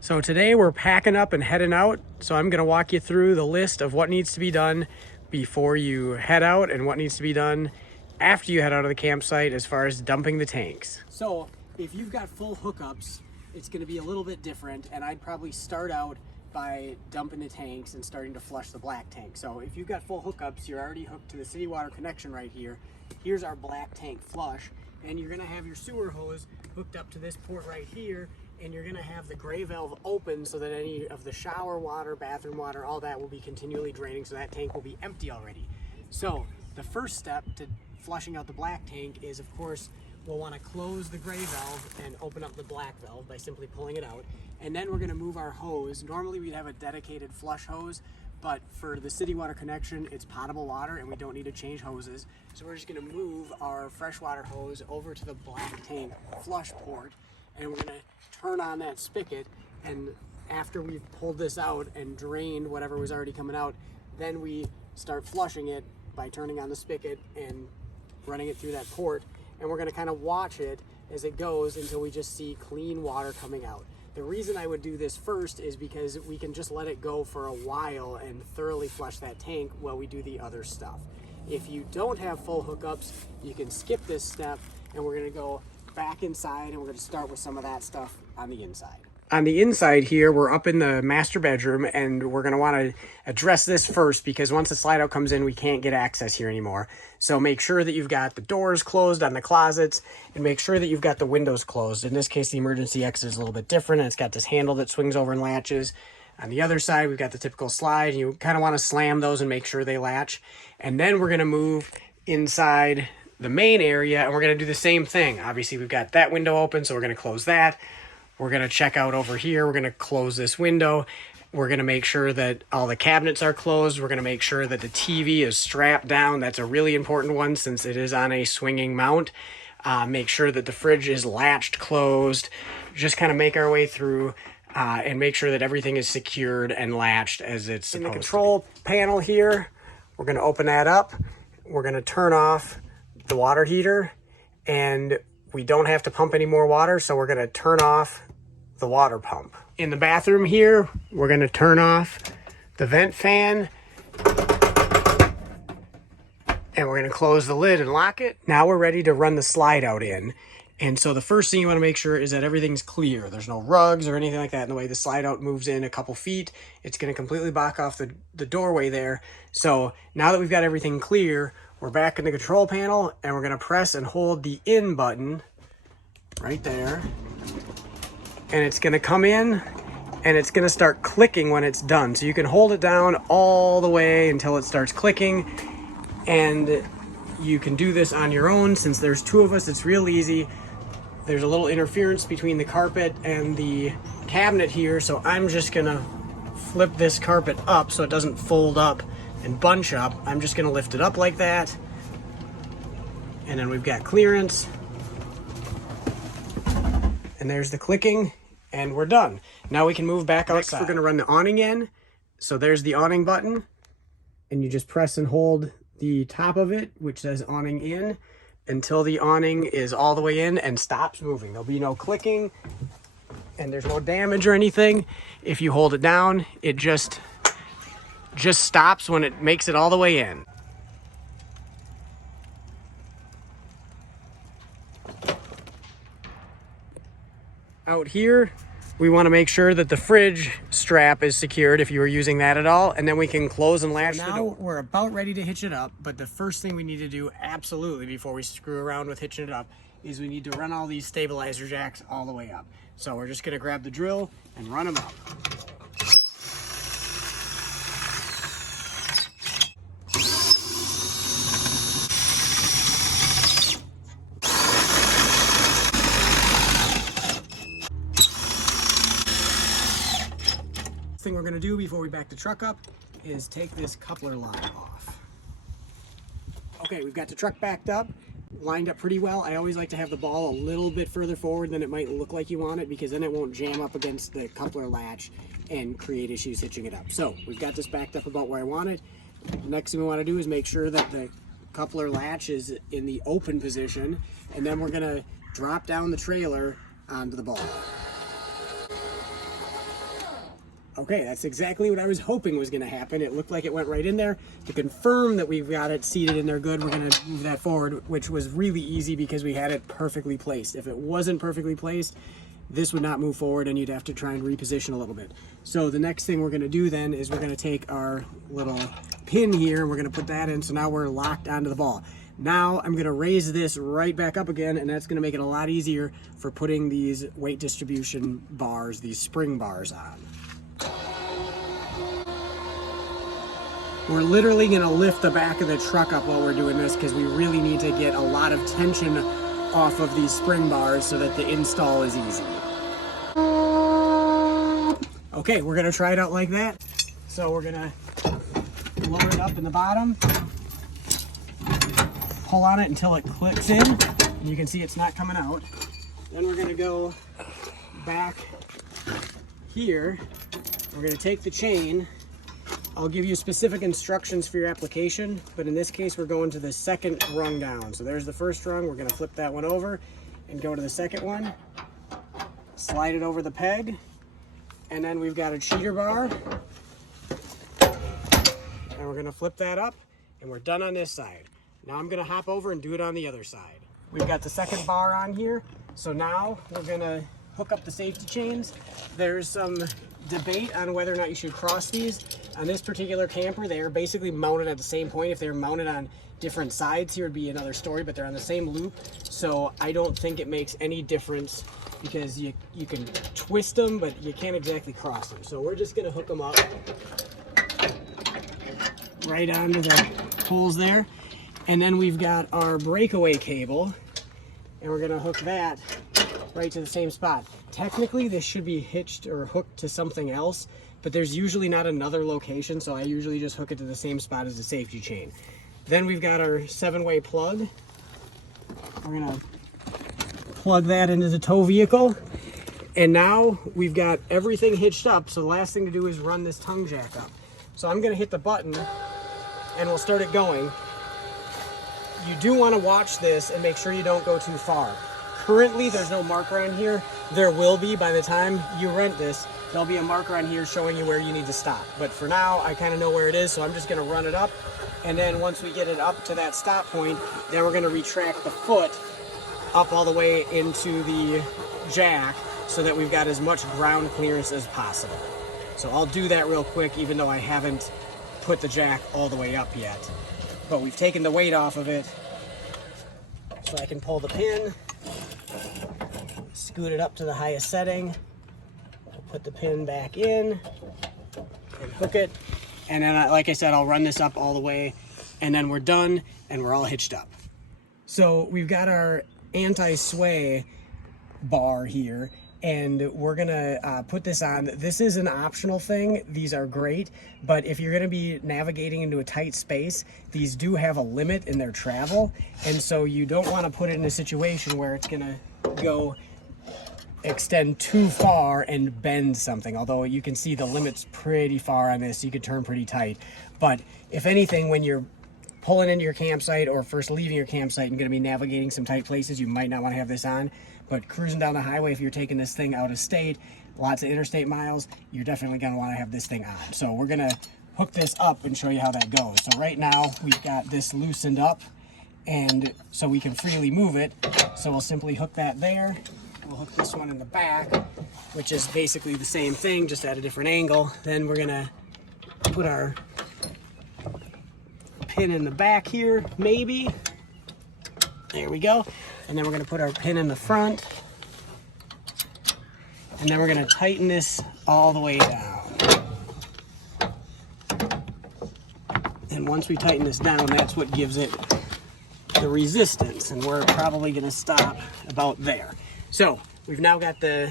So today we're packing up and heading out. So I'm going to walk you through the list of what needs to be done before you head out and what needs to be done after you head out of the campsite as far as dumping the tanks. So if you've got full hookups, it's going to be a little bit different, and I'd probably start out by dumping the tanks and starting to flush the black tank. So if you've got full hookups, you're already hooked to the city water connection right here. Here's our black tank flush, and you're going to have your sewer hose hooked up to this port right here, and you're going to have the gray valve open so that any of the shower water, bathroom water, all that will be continually draining, so that tank will be empty already. So the first step to flushing out the black tank is, of course, we'll want to close the gray valve and open up the black valve by simply pulling it out. And then we're going to move our hose. Normally we'd have a dedicated flush hose, but for the city water connection, it's potable water and we don't need to change hoses. So we're just going to move our freshwater hose over to the black tank flush port, and we're going to turn on that spigot. And after we've pulled this out and drained whatever was already coming out, then we start flushing it by turning on the spigot and running it through that port. And we're going to kind of watch it as it goes until we just see clean water coming out. The reason I would do this first is because we can just let it go for a while and thoroughly flush that tank while we do the other stuff. If you don't have full hookups, you can skip this step, and we're going to go back inside and we're going to start with some of that stuff on the inside. On the inside here, we're up in the master bedroom, and we're going to want to address this first because once the slide out comes in, we can't get access here anymore. So make sure that you've got the doors closed on the closets, and make sure that you've got the windows closed. In this case, the emergency exit is a little bit different, and it's got this handle that swings over and latches. On the other side, we've got the typical slide, and you kind of want to slam those and make sure they latch. And then we're going to move inside the main area, and we're going to do the same thing. Obviously, we've got that window open, so we're going to close that. We're going to check out over here. We're going to close this window. We're going to make sure that all the cabinets are closed. We're going to make sure that the TV is strapped down. That's a really important one since it is on a swinging mount. Make sure that the fridge is latched closed. Just kind of make our way through and make sure that everything is secured and latched as it's supposed to be. In the control panel here, we're going to open that up. We're going to turn off the water heater, and we don't have to pump any more water, so we're going to turn off the water pump. In the bathroom here, we're going to turn off the vent fan, and we're going to close the lid and lock it. Now we're ready to run the slide out in. And so the first thing you want to make sure is that everything's clear. There's no rugs or anything like that in the way. The slide out moves in a couple feet. It's going to completely block off the doorway there. So now that we've got everything clear, we're back in the control panel, and we're going to press and hold the in button right there. And it's going to come in, and it's going to start clicking when it's done. So you can hold it down all the way until it starts clicking. And you can do this on your own. Since there's two of us, it's real easy. There's a little interference between the carpet and the cabinet here. So I'm just going to flip this carpet up so it doesn't fold up and bunch up. I'm just going to lift it up like that. And then we've got clearance. And there's the clicking, and we're done. Now we can move back outside. Next, we're going to run the awning in. So there's the awning button, and you just press and hold the top of it, which says awning in, until the awning is all the way in and stops moving. There'll be no clicking, and there's no damage or anything. If you hold it down, it just stops when it makes it all the way in. Out here, we want to make sure that the fridge strap is secured if you were using that at all, and then we can close and latch the door. Now we're about ready to hitch it up, but the first thing we need to do absolutely before we screw around with hitching it up is we need to run all these stabilizer jacks all the way up. So we're just going to grab the drill and run them up. Thing we're going to do before we back the truck up is take this coupler line off. Okay, we've got the truck backed up, lined up pretty well. I always like to have the ball a little bit further forward than it might look like you want it, because then it won't jam up against the coupler latch and create issues hitching it up. So we've got this backed up about where I want it. The next thing we want to do is make sure that the coupler latch is in the open position, and then we're going to drop down the trailer onto the ball. Okay, that's exactly what I was hoping was gonna happen. It looked like it went right in there. To confirm that we've got it seated in there good, we're gonna move that forward, which was really easy because we had it perfectly placed. If it wasn't perfectly placed, this would not move forward and you'd have to try and reposition a little bit. So the next thing we're gonna do then is we're gonna take our little pin here and we're gonna put that in, so now we're locked onto the ball. Now I'm gonna raise this right back up again, and that's gonna make it a lot easier for putting these weight distribution bars, these spring bars on. We're literally gonna lift the back of the truck up while we're doing this because we really need to get a lot of tension off of these spring bars so that the install is easy. Okay, we're gonna try it out like that. So we're gonna lower it up in the bottom, pull on it until it clicks in, and you can see it's not coming out. Then we're gonna go back here. We're gonna take the chain. I'll give you specific instructions for your application, but in this case, we're going to the second rung down. So there's the first rung. We're gonna flip that one over and go to the second one, slide it over the peg, and then we've got a cheater bar, and we're gonna flip that up, and we're done on this side. Now I'm gonna hop over and do it on the other side. We've got the second bar on here, so now we're gonna hook up the safety chains. There's some debate on whether or not you should cross these. On this particular camper, they're basically mounted at the same point. If they're mounted on different sides here, would be another story, but they're on the same loop. So I don't think it makes any difference because you can twist them, but you can't exactly cross them. So we're just gonna hook them up right onto the holes there. And then we've got our breakaway cable, and we're gonna hook that right to the same spot. Technically, this should be hitched or hooked to something else, but there's usually not another location, so I usually just hook it to the same spot as the safety chain. Then we've got our 7-way plug. We're gonna plug that into the tow vehicle, and now we've got everything hitched up, so the last thing to do is run this tongue jack up. So I'm gonna hit the button, and we'll start it going. You do want to watch this and make sure you don't go too far. Currently, there's no marker on here. There will be by the time you rent this. There'll be a marker on here showing you where you need to stop. But for now, I kind of know where it is, so I'm just going to run it up. And then once we get it up to that stop point, then we're going to retract the foot up all the way into the jack so that we've got as much ground clearance as possible. So I'll do that real quick, even though I haven't put the jack all the way up yet. But we've taken the weight off of it, so I can pull the pin, scoot it up to the highest setting, put the pin back in, and hook it. And then, like I said, I'll run this up all the way, and then we're done, and we're all hitched up. So we've got our anti-sway bar here, and we're gonna put this on. This is an optional thing. These are great, but if you're gonna be navigating into a tight space, these do have a limit in their travel, and so you don't wanna put it in a situation where it's gonna go extend too far and bend something, although you can see the limit's pretty far on this. You could turn pretty tight, but if anything, when you're pulling into your campsite or first leaving your campsite and gonna be navigating some tight places, you might not wanna have this on. But cruising down the highway, if you're taking this thing out of state, lots of interstate miles, you're definitely gonna wanna have this thing on. So we're gonna hook this up and show you how that goes. So right now, we've got this loosened up, and so we can freely move it. So we'll simply hook that there. We'll hook this one in the back, which is basically the same thing, just at a different angle. Then we're gonna put our pin in the back here, maybe. There we go. And then we're gonna put our pin in the front. And then we're gonna tighten this all the way down. And once we tighten this down, that's what gives it the resistance. And we're probably gonna stop about there. So we've now got the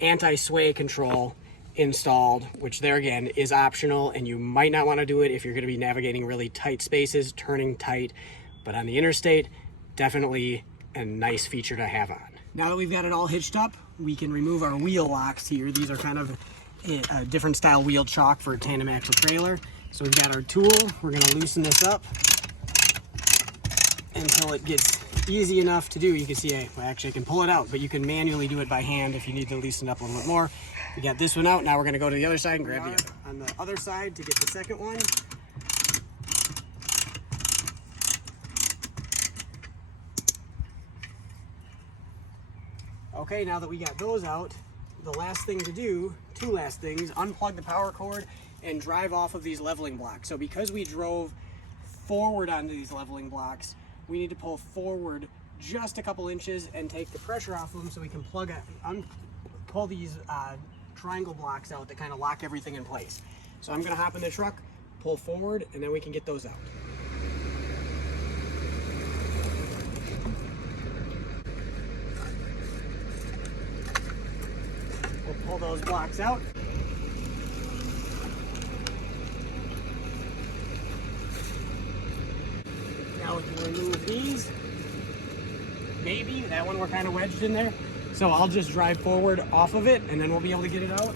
anti-sway control installed, which there again is optional, and you might not wanna do it if you're gonna be navigating really tight spaces, turning tight. But on the interstate, definitely a nice feature to have on. Now that we've got it all hitched up, we can remove our wheel locks here. These are kind of a different style wheel chock for a tandem axle trailer. So we've got our tool. We're gonna loosen this up until it gets easy enough to do. You can see, actually I can pull it out, but you can manually do it by hand if you need to loosen up a little bit more. We got this one out. Now we're gonna go to the other side and grab the other. On the other side to get the second one. Okay, now that we got those out, the last thing to do, two last things, unplug the power cord and drive off of these leveling blocks. So because we drove forward onto these leveling blocks, we need to pull forward just a couple inches and take the pressure off of them so we can pull these triangle blocks out that kind of lock everything in place. So I'm gonna hop in the truck, pull forward, and then we can get those out. We'll pull those blocks out. Now we can remove these. Maybe, that one we're kind of wedged in there. So I'll just drive forward off of it and then we'll be able to get it out.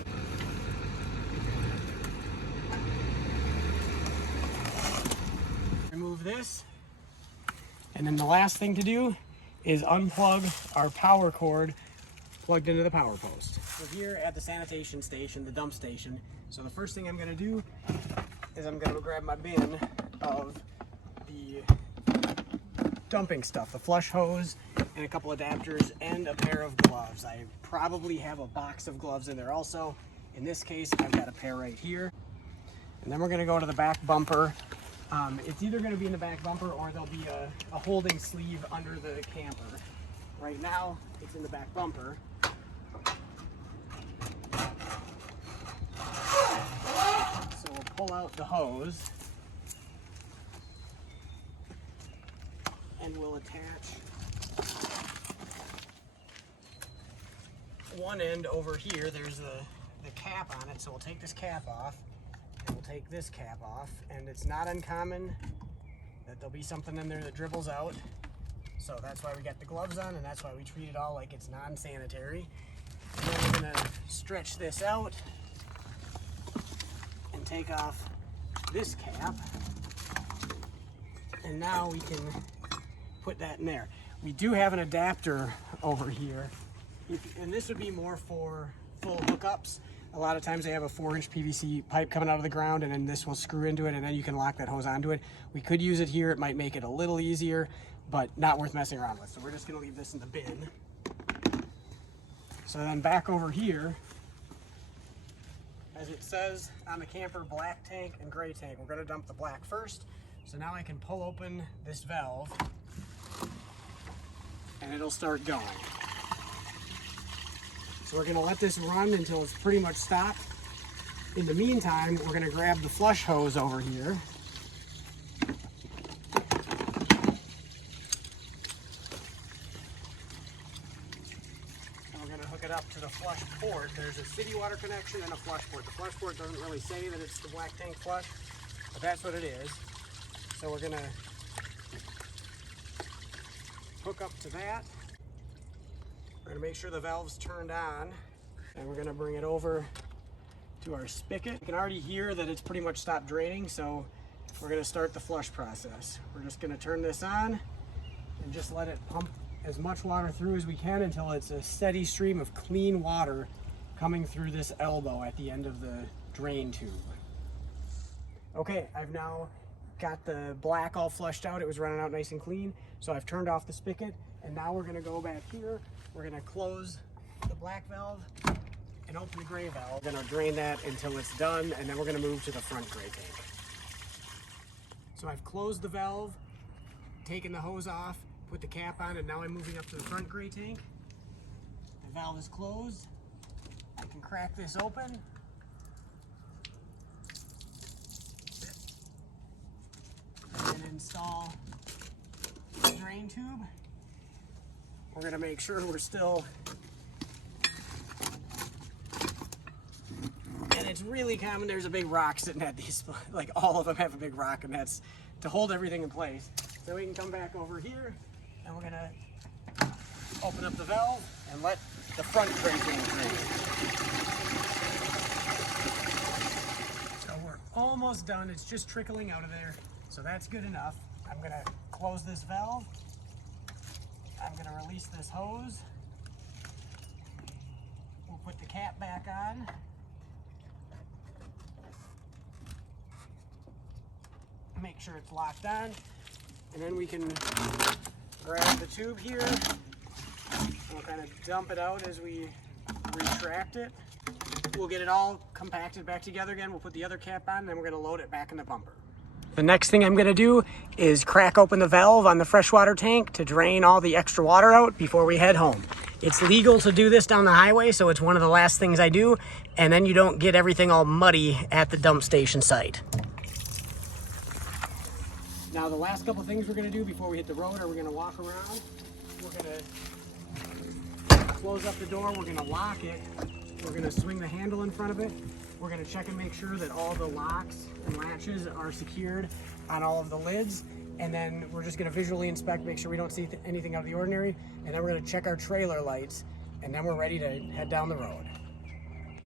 Remove this. And then the last thing to do is unplug our power cord plugged into the power post. We're here at the sanitation station, the dump station. So the first thing I'm gonna do is I'm gonna grab my bin of the dumping stuff, the flush hose and a couple adapters and a pair of gloves. I probably have a box of gloves in there also. In this case, I've got a pair right here. And then we're gonna go to the back bumper. It's either gonna be in the back bumper or there'll be a holding sleeve under the camper. Right now, it's in the back bumper. So we'll pull out the hose and we'll attach one end over here. There's the cap on it, so we'll take this cap off and we'll take this cap off, and it's not uncommon that there'll be something in there that dribbles out. So that's why we got the gloves on, and that's why we treat it all like it's non-sanitary. And then we're gonna stretch this out and take off this cap. And now we can put that in there. We do have an adapter over here, and this would be more for full hookups. A lot of times they have a 4-inch PVC pipe coming out of the ground, and then this will screw into it, and then you can lock that hose onto it. We could use it here. It might make it a little easier, but not worth messing around with. So we're just gonna leave this in the bin. So then back over here, as it says on the camper, black tank and gray tank. We're gonna dump the black first. So now I can pull open this valve and it'll start going. So we're gonna let this run until it's pretty much stopped. In the meantime, we're gonna grab the flush hose over here. Up to the flush port. There's a city water connection and a flush port. The flush port doesn't really say that it's the black tank flush, but that's what it is. So we're gonna hook up to that. We're gonna make sure the valve's turned on, and we're gonna bring it over to our spigot. You can already hear that it's pretty much stopped draining, so we're gonna start the flush process. We're just gonna turn this on and just let it pump as much water through as we can until it's a steady stream of clean water coming through this elbow at the end of the drain tube. Okay, I've now got the black all flushed out. It was running out nice and clean. So I've turned off the spigot, and now we're gonna go back here. We're gonna close the black valve and open the gray valve. We're gonna drain that until it's done, and then we're gonna move to the front gray tank. So I've closed the valve, taken the hose off, put the cap on, and now I'm moving up to the front gray tank. The valve is closed. I can crack this open. And install the drain tube. We're gonna make sure we're still, and it's really common, there's a big rock sitting at these, like all of them have a big rock, and that's to hold everything in place. So we can come back over here, and we're gonna open up the valve and let the front gray tank drain. So we're almost done. It's just trickling out of there. So that's good enough. I'm gonna close this valve I'm going to release this hose. We'll put the cap back on. Make sure it's locked on. And then we can grab the tube here. We'll kind of dump it out as we retract it. We'll get it all compacted back together again. We'll put the other cap on, and then we're going to load it back in the bumper. The next thing I'm going to do is crack open the valve on the freshwater tank to drain all the extra water out before we head home. It's legal to do this down the highway, so it's one of the last things I do, and then you don't get everything all muddy at the dump station site. Now the last couple things we're going to do before we hit the road are we're going to walk around. We're going to close up the door. We're going to lock it. We're going to swing the handle in front of it. We're going to check and make sure that all the locks and latches are secured on all of the lids. And then we're just going to visually inspect, make sure we don't see anything out of the ordinary. And then we're going to check our trailer lights. And then we're ready to head down the road.